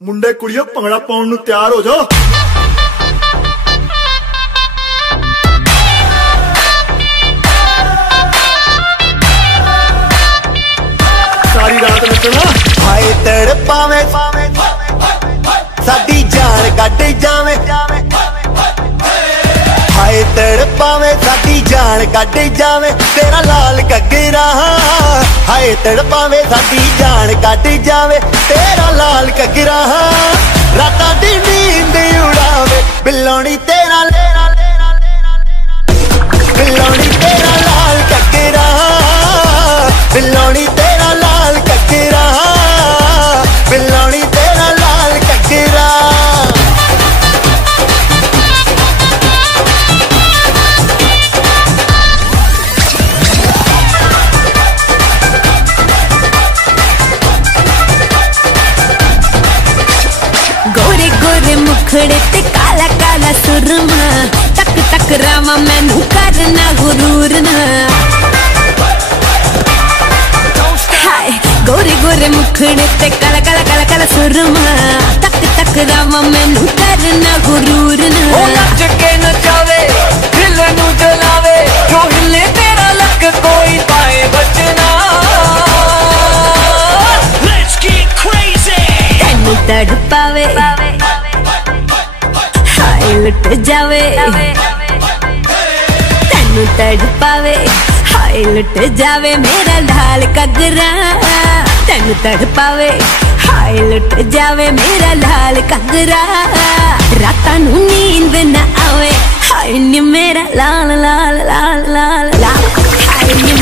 मुंडे कुड़ियों भंगड़ा पाउण नूं तैयार हो जाओ। सारी रात नचना। हाय तड़पावे साडी जान कट जावे, हाय तड़पावे साडी जान कट जावे तेरा लाल घग्गरा। हाय तड़पावे साडी जान कट जावे तेरा लाल घग्गरा। रातां दी नींद उड़ावे बिल्लोनी तेरा, बिल्लोनी तेरा लाल घग्गरा, बिल्लोनी तेरा लाल घग्गरा, बिल्लोनी तेरा लाल घग्गरा। गोरे गोरे मुखड़े ते काला काला सुरमा, तक तक रामा मैनू करना गुरूर ना। हाय गोरे गोरे मुखड़े ते काला काला काला काला सुरमा, तक तक रामा मैनू करना गुरूर ना। ओ नच के नचावे दिल नू जलावे, जो हिले तेरा लक कोई पाए बचना। Let's get crazy। तेनू तड़पावे हाय लुट जावे, तेनू तड़पावे हाय लुट जावे मेरा लाल घग्गरा। तेनू तड़पावे हाय लुट जावे मेरा लाल घग्गरा। रातां नू नींद न आवे हाय नी मेरा लाल लाल लाल लाल लाल, हाय नी